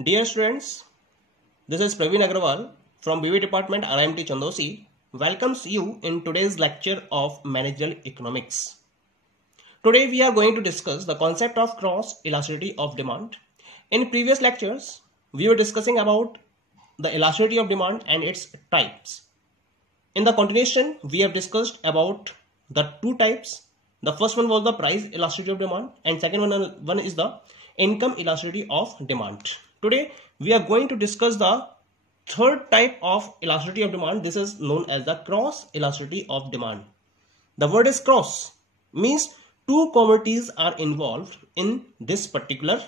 Dear students, this is Praveen Agrawal from BV Department RIMT Chandosi welcomes you in today's lecture of Managerial Economics. Today we are going to discuss the concept of cross elasticity of demand. In previous lectures, we were discussing about the elasticity of demand and its types. In the continuation, we have discussed about the two types. The first one was the price elasticity of demand and second one is the income elasticity of demand. Today, we are going to discuss the third type of elasticity of demand. This is known as the cross elasticity of demand. The word is cross, means two commodities are involved in this particular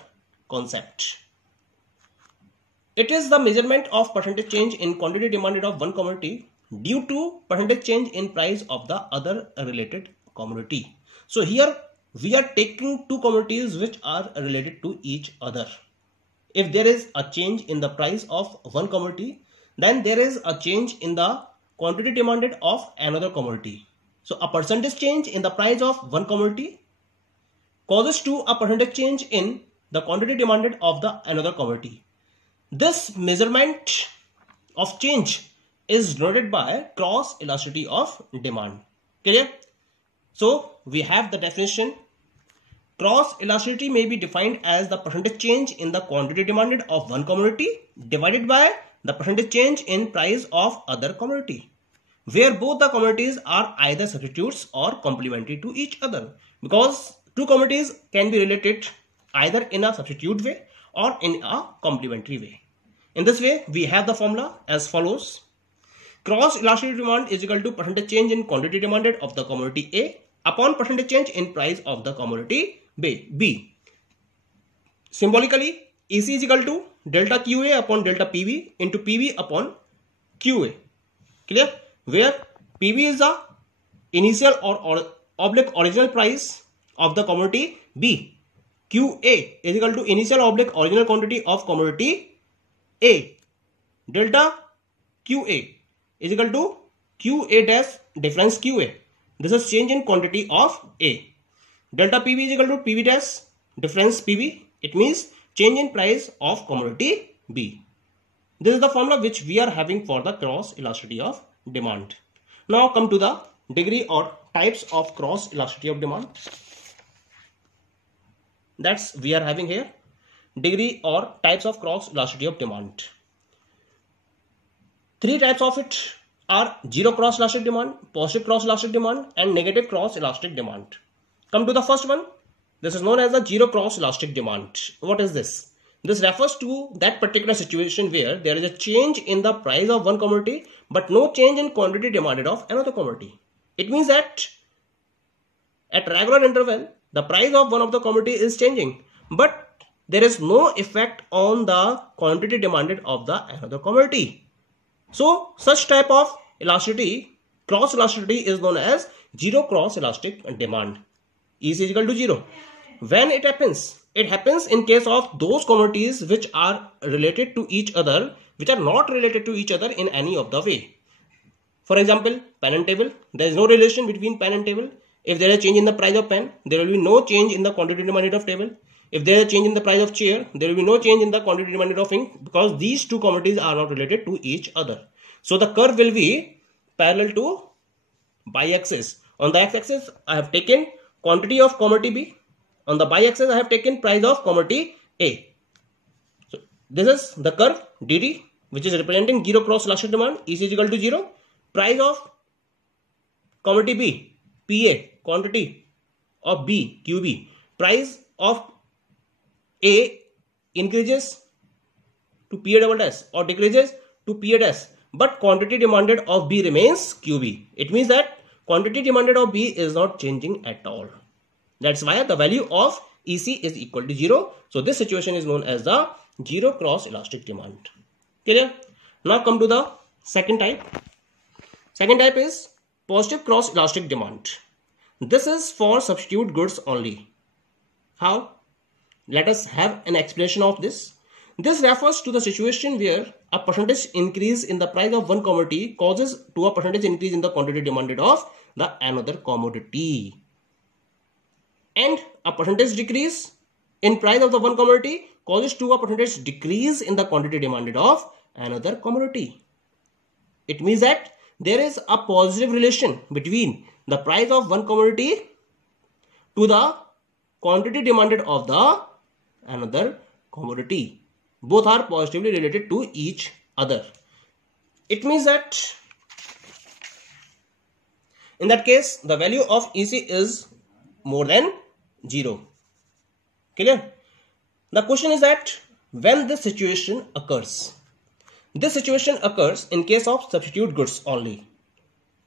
concept. It is the measurement of percentage change in quantity demanded of one commodity due to percentage change in price of the other related commodity. So here we are taking two commodities which are related to each other. If there is a change in the price of one commodity, then there is a change in the quantity demanded of another commodity. So a percentage change in the price of one commodity causes to a percentage change in the quantity demanded of the another commodity. This measurement of change is denoted by cross elasticity of demand. Clear? So we have the definition. Cross elasticity may be defined as the percentage change in the quantity demanded of one commodity divided by the percentage change in price of other commodity, where both the commodities are either substitutes or complementary to each other, because two commodities can be related either in a substitute way or in a complementary way. In this way, we have the formula as follows. Cross elasticity demand is equal to percentage change in quantity demanded of the commodity A upon percentage change in price of the commodity B. Symbolically, EC is equal to delta QA upon delta PV into PV upon QA. Clear? Where PV is the initial or original price of the commodity B. QA is equal to initial original quantity of commodity A. Delta QA is equal to QA dash difference QA. This is change in quantity of A. Delta PV is equal to PV dash difference PV. It means change in price of commodity B. This is the formula which we are having for the cross elasticity of demand. Now come to the degree or types of cross elasticity of demand. That's we are having here. Degree or types of cross elasticity of demand. Three types of it are zero cross elastic demand, positive cross elastic demand and negative cross elastic demand. Come to the first one. This is known as the zero cross elastic demand. What is this? This refers to that particular situation where there is a change in the price of one commodity but no change in quantity demanded of another commodity. It means that at regular interval the price of one of the commodity is changing but there is no effect on the quantity demanded of the another commodity. So such type of elasticity, cross elasticity, is known as zero cross elastic demand. E is equal to 0. When it happens in case of those commodities which are related to each other, which are not related to each other in any of the way. For example, pen and table. There is no relation between pen and table. If there is a change in the price of pen, there will be no change in the quantity demanded of table. If there is a change in the price of chair, there will be no change in the quantity demanded of ink, because these two commodities are not related to each other. So the curve will be parallel to y-axis. On the x-axis, I have taken quantity of commodity B. On the y-axis, I have taken price of commodity A. So this is the curve DD, which is representing zero cross elastic demand. E is equal to 0. Price of commodity B, PA, quantity of B, QB. Price of A increases to PA double dash or decreases to PA dash, but quantity demanded of B remains QB. It means that quantity demanded of B is not changing at all. That's why the value of EC is equal to 0. So this situation is known as the zero cross elastic demand. Clear? Now come to the second type. Second type is positive cross elastic demand. This is for substitute goods only. How? Let us have an explanation of this. This refers to the situation where a percentage increase in the price of one commodity causes to a percentage increase in the quantity demanded of the another commodity. And a percentage decrease in price of the one commodity causes to a percentage decrease in the quantity demanded of another commodity. It means that there is a positive relation between the price of one commodity to the quantity demanded of the another commodity. Both are positively related to each other. It means that in that case, the value of EC is more than 0. Clear? The question is that when this situation occurs. This situation occurs in case of substitute goods only.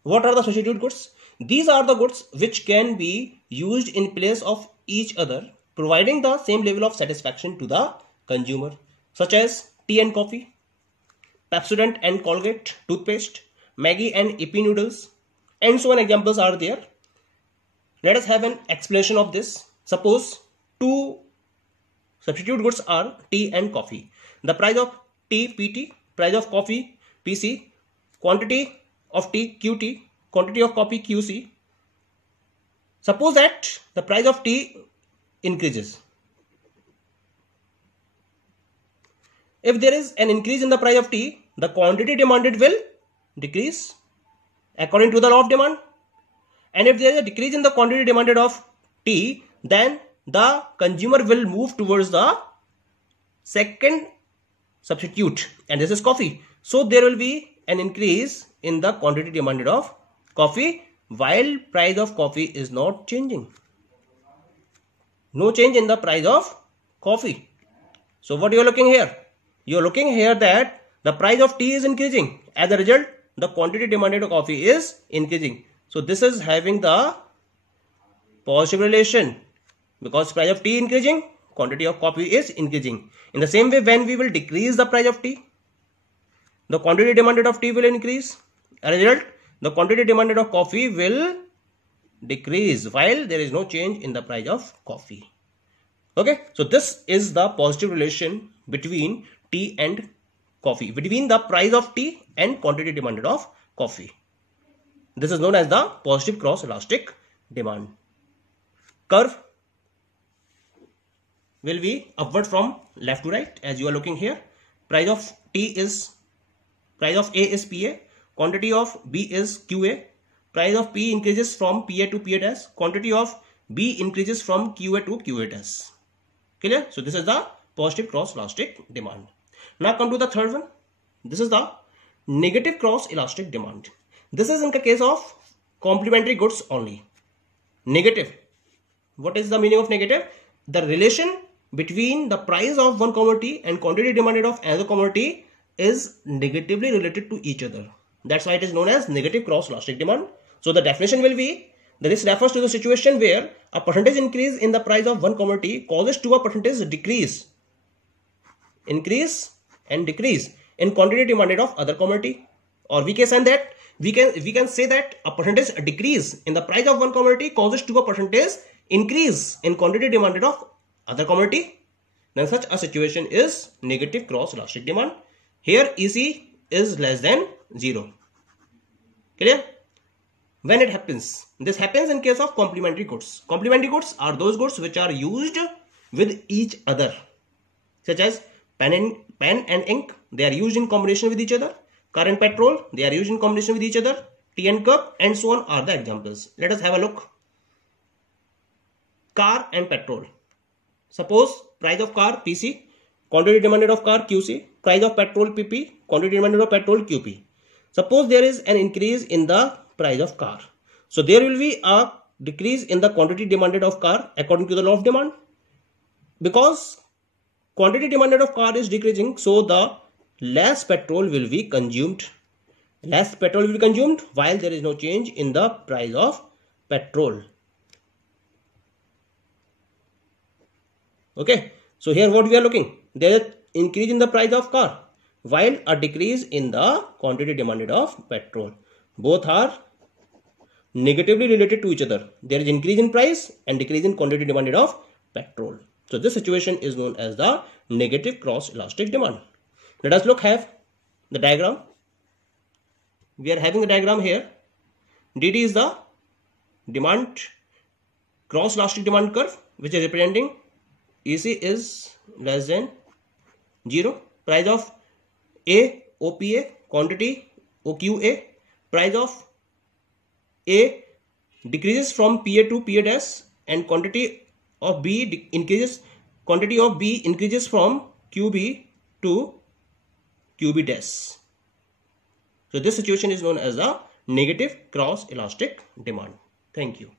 What are the substitute goods? These are the goods which can be used in place of each other, providing the same level of satisfaction to the consumer, such as tea and coffee, Pepsodent and Colgate toothpaste, Maggi and Yippee noodles, and so on. Examples are there. Let us have an explanation of this. Suppose two substitute goods are tea and coffee. The price of tea PT, price of coffee PC, quantity of tea QT, quantity of coffee QC. Suppose that the price of tea increases. If there is an increase in the price of tea, the quantity demanded will decrease according to the law of demand. And if there is a decrease in the quantity demanded of tea, then the consumer will move towards the second substitute, and this is coffee. So there will be an increase in the quantity demanded of coffee while price of coffee is not changing. No change in the price of coffee. So what you are looking here? You are looking here that the price of tea is increasing. As a result, the quantity demanded of coffee is increasing. So this is having the positive relation, because price of tea increasing, quantity of coffee is increasing. In the same way, when we will decrease the price of tea, the quantity demanded of tea will increase. As a result, the quantity demanded of coffee will decrease while there is no change in the price of coffee. Okay, so this is the positive relation between tea and coffee, between the price of tea and quantity demanded of coffee. This is known as the positive cross elastic demand. Curve will be upward from left to right, as you are looking here. Price of tea is, price of A is PA, quantity of B is QA, price of P increases from PA to PA dash, quantity of B increases from QA to QA dash. Clear? So this is the positive cross elastic demand. Now come to the third one. This is the negative cross elastic demand. This is in the case of complementary goods only. Negative. What is the meaning of negative? The relation between the price of one commodity and quantity demanded of another commodity is negatively related to each other. That's why it is known as negative cross elastic demand. So the definition will be that this refers to the situation where a percentage increase in the price of one commodity causes to a percentage decrease, increase and decrease in quantity demanded of other commodity. Or we can say that a percentage decrease in the price of one commodity causes to a percentage increase in quantity demanded of other commodity. Then such a situation is negative cross elastic demand. Here EC is less than 0. Clear? When it happens, this happens in case of complementary goods. Complementary goods are those goods which are used with each other, such as pen and ink. They are used in combination with each other. Car and petrol, they are used in combination with each other. Tea and cup, and so on are the examples. Let us have a look. Car and petrol. Suppose price of car PC, quantity demanded of car QC, price of petrol PP, quantity demanded of petrol QP. Suppose there is an increase in the price of car, so there will be a decrease in the quantity demanded of car according to the law of demand. Because quantity demanded of car is decreasing, so the less petrol will be consumed. Less petrol will be consumed while there is no change in the price of petrol. Okay, so here what we are looking, there is an increase in the price of car while a decrease in the quantity demanded of petrol. Both are negatively related to each other. There is increase in price and decrease in quantity demanded of petrol. So this situation is known as the negative cross elastic demand. Let us have the diagram. We are having the diagram here. DD is the demand cross elastic demand curve, which is representing EC is less than 0. Price of A, OPA, quantity OQA. Price of A decreases from PA to PA dash, and quantity of B increases. Quantity of B increases from QB to QB dash. So this situation is known as the negative cross elastic demand. Thank you.